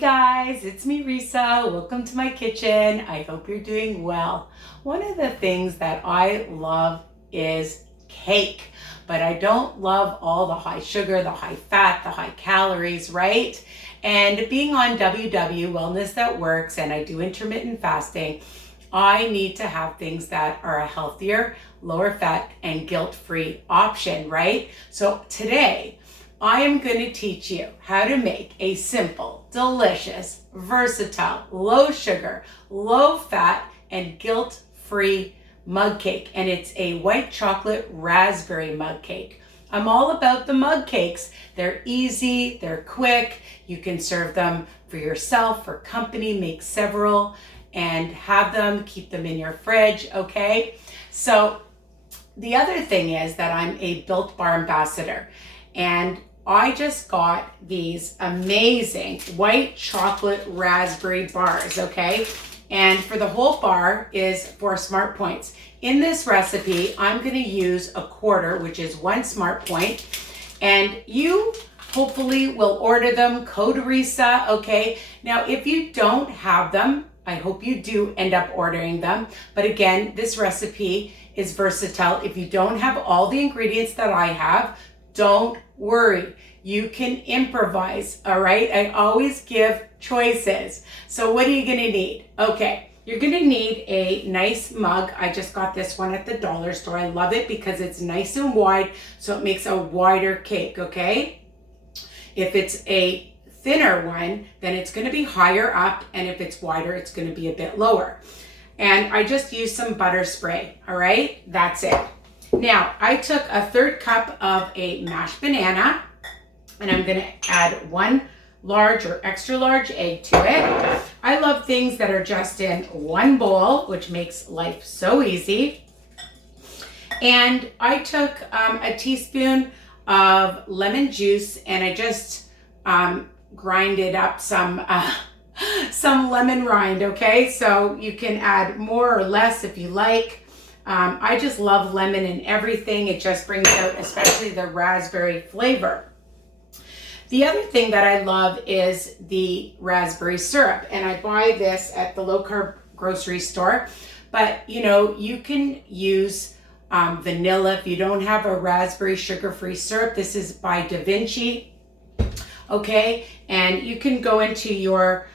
guys, it's me Risa. Welcome to my kitchen. I hope you're doing well. One of the things that I love is cake, but I don't love all the high sugar, the high fat, the high calories, right? And being on WW, Wellness That Works, and I do intermittent fasting, I need to have things that are a healthier, lower fat, and guilt-free option, right? So today, I am going to teach you how to make a simple, delicious, versatile, low sugar, low fat, and guilt-free mug cake. And it's a white chocolate raspberry mug cake. I'm all about the mug cakes. They're easy, they're quick. You can serve them for yourself, for company, make several, and have them, keep them in your fridge, okay? So the other thing is that I'm a Built Bar ambassador, and I just got these amazing white chocolate raspberry bars, okay? And for the whole bar is 4 Smart Points. In this recipe, I'm gonna use a quarter, which is 1 Smart Point, and you hopefully will order them, code Risa, okay? Now, if you don't have them, I hope you do end up ordering them. But again, this recipe is versatile. If you don't have all the ingredients that I have, don't worry, you can improvise, all right? I always give choices. So what are you gonna need? Okay, you're gonna need a nice mug. I just got this one at the dollar store. I love it because it's nice and wide, so it makes a wider cake, okay? If it's a thinner one, then it's gonna be higher up, and if it's wider, it's gonna be a bit lower. And I just used some butter spray, all right? That's it. Now, I took a 1/3 cup of a mashed banana, and I'm gonna add 1 large or extra large egg to it. I love things that are just in one bowl, which makes life so easy. And I took a teaspoon of lemon juice, and I just grinded up some lemon rind, okay? So you can add more or less if you like. I just love lemon in everything. It just brings out especially the raspberry flavor. The other thing that I love is the raspberry syrup, and I buy this at the low carb grocery store. But you know, you can use vanilla if you don't have a raspberry sugar-free syrup. This is by Da Vinci, okay? And you can go into your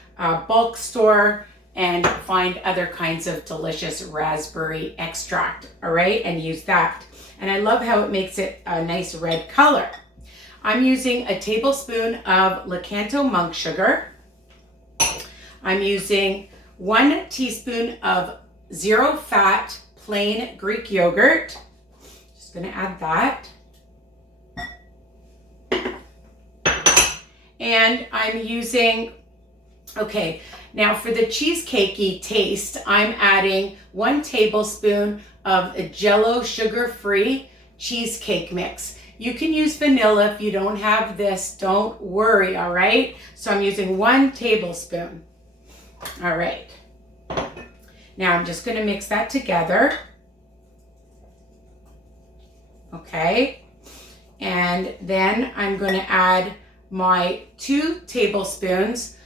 bulk store and find other kinds of delicious raspberry extract, all right? And use that. And I love how it makes it a nice red color. I'm using a tablespoon of Lakanto monk sugar. I'm using 1 teaspoon of zero fat plain Greek yogurt. Just gonna add that. And I'm using, okay, now for the cheesecakey taste, I'm adding 1 tablespoon of a jello sugar-free cheesecake mix. You can use vanilla if you don't have this, don't worry, all right? So I'm using 1 tablespoon. All right. Now I'm just gonna mix that together. Okay. And then I'm gonna add my 2 tablespoons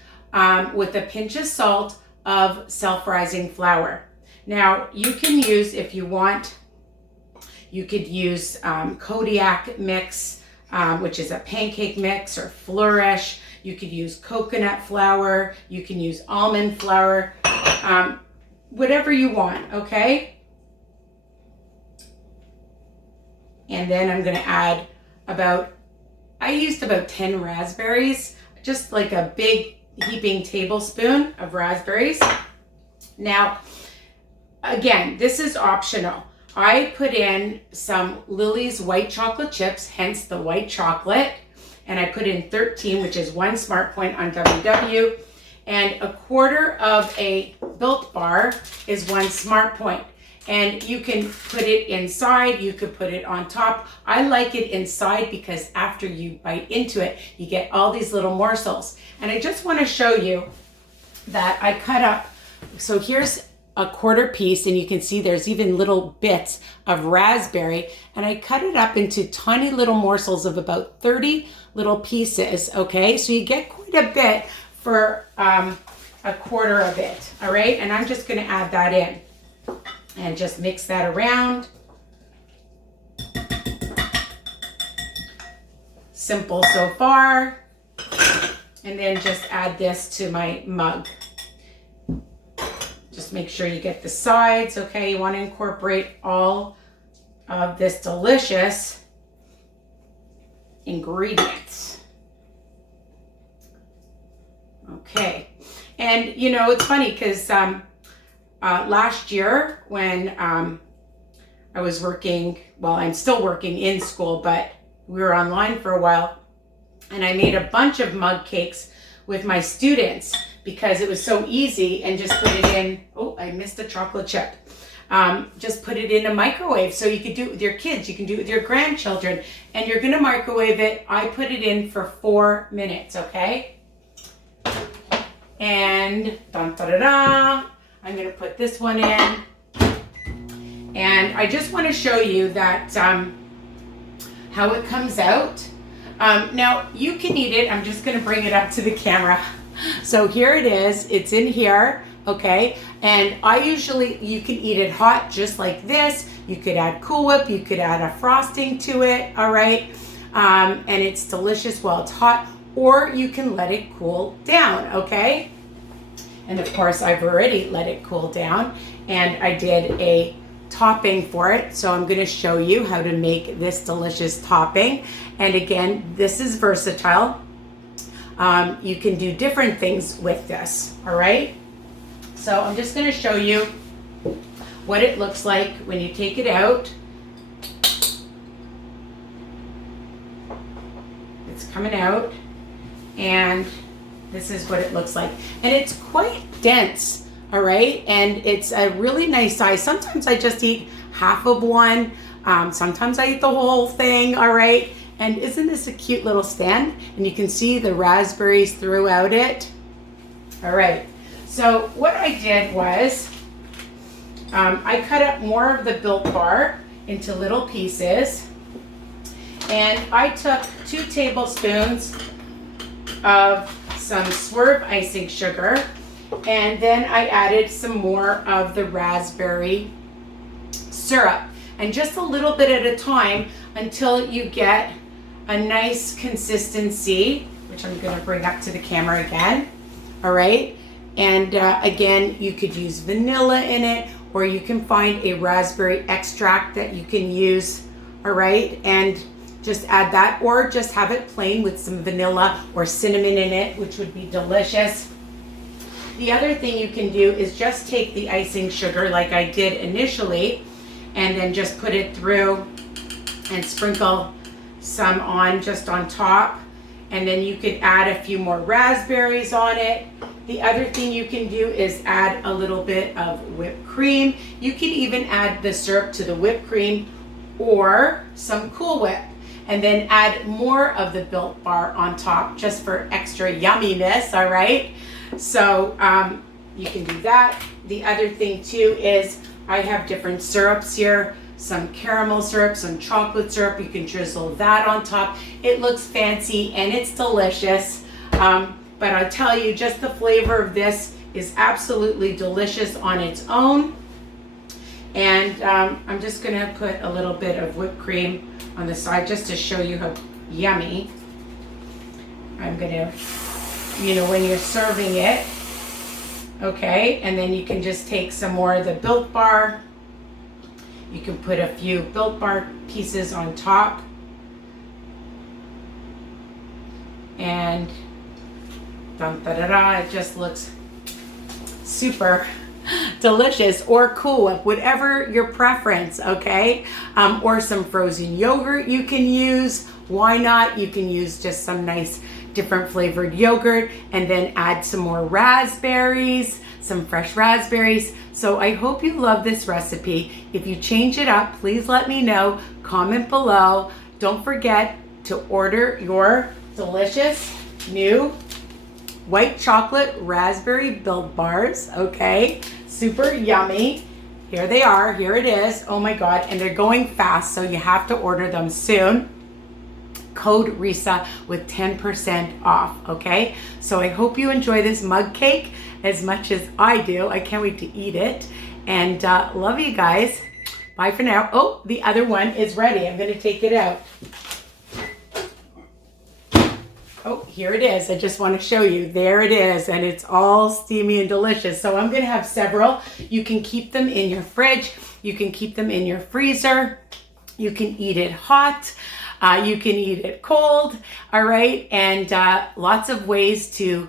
with a pinch of salt of self-rising flour. Now you can use, if you want, you could use Kodiak mix, which is a pancake mix, or flourish. You could use coconut flour. You can use almond flour, whatever you want, okay? And then I'm gonna add I used about 10 raspberries, just like a big heaping tablespoon of raspberries. Now, again, this is optional. I put in some Lily's white chocolate chips, hence the white chocolate, and I put in 13, which is 1 Smart Point on WW, and a quarter of a Built Bar is 1 Smart Point. And you can put it inside, you could put it on top. I like it inside because after you bite into it, you get all these little morsels. And I just want to show you that I cut up, so here's a quarter piece, and you can see there's even little bits of raspberry, and I cut it up into tiny little morsels of about 30 little pieces, okay? So you get quite a bit for a quarter of it, all right? And I'm just gonna add that in and just mix that around. Simple so far. And then just add this to my mug. Just make sure you get the sides, okay? You want to incorporate all of this delicious ingredients. Okay. And you know, it's funny because last year when I was working, well, I'm still working in school, but we were online for a while, and I made a bunch of mug cakes with my students because it was so easy, and just put it in, oh, I missed a chocolate chip. Just put it in a microwave. So you could do it with your kids, you can do it with your grandchildren, and you're gonna microwave it. I put it in for 4 minutes, okay? And dun, da, da, da, I'm gonna put this one in. And I just wanna show you that how it comes out. Now you can eat it. I'm just gonna bring it up to the camera. So here it is, it's in here, okay? And you can eat it hot just like this. You could add Cool Whip, you could add a frosting to it, all right? And it's delicious while it's hot, or you can let it cool down, okay? And of course, I've already let it cool down, and I did a topping for it. So I'm going to show you how to make this delicious topping. And again, this is versatile. You can do different things with this, all right? So I'm just going to show you what it looks like when you take it out. It's coming out, and this is what it looks like. And it's quite dense. All right, and it's a really nice size. Sometimes I just eat half of one. Sometimes I eat the whole thing, all right? And isn't this a cute little stand? And you can see the raspberries throughout it. All right, so what I did was I cut up more of the Built Bar into little pieces. And I took 2 tablespoons of some Swerve icing sugar. And then I added some more of the raspberry syrup, and just a little bit at a time until you get a nice consistency, which I'm going to bring up to the camera again. All right. And again, you could use vanilla in it, or you can find a raspberry extract that you can use. All right. And just add that, or just have it plain with some vanilla or cinnamon in it, which would be delicious. The other thing you can do is just take the icing sugar like I did initially, and then just put it through and sprinkle some on just on top. And then you could add a few more raspberries on it. The other thing you can do is add a little bit of whipped cream. You can even add the syrup to the whipped cream, or some Cool Whip, and then add more of the Built Bar on top just for extra yumminess, all right? So you can do that. The other thing too is I have different syrups here, some caramel syrup, some chocolate syrup. You can drizzle that on top. It looks fancy and it's delicious. But I tell you, just the flavor of this is absolutely delicious on its own. And I'm just gonna put a little bit of whipped cream on the side just to show you how yummy. I'm gonna, you know, when you're serving it, okay, and then you can just take some more of the Built Bar. You can put a few Built Bar pieces on top, and dun, da, da, da, it just looks super delicious. Or Cool Whip, whatever your preference, okay? Or some frozen yogurt you can use. Why not? You can use just some nice different flavored yogurt, and then add some more raspberries, some fresh raspberries. So I hope you love this recipe. If you change it up, please let me know. Comment below. Don't forget to order your delicious new white chocolate raspberry Built Bars, okay? Super yummy. Here they are, here it is. Oh my God, and they're going fast, so you have to order them soon. code Risa with 10% off, okay? So I hope you enjoy this mug cake as much as I do. I can't wait to eat it. And love you guys. Bye for now. Oh, the other one is ready. I'm gonna take it out. Oh, here it is. I just want to show you. There it is, and it's all steamy and delicious. So I'm going to have several. You can keep them in your fridge. You can keep them in your freezer. You can eat it hot. You can eat it cold. All right, and lots of ways to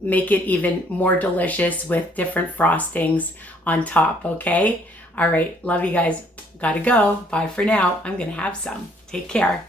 make it even more delicious with different frostings on top, okay? All right, love you guys. Gotta go. Bye for now. I'm going to have some. Take care.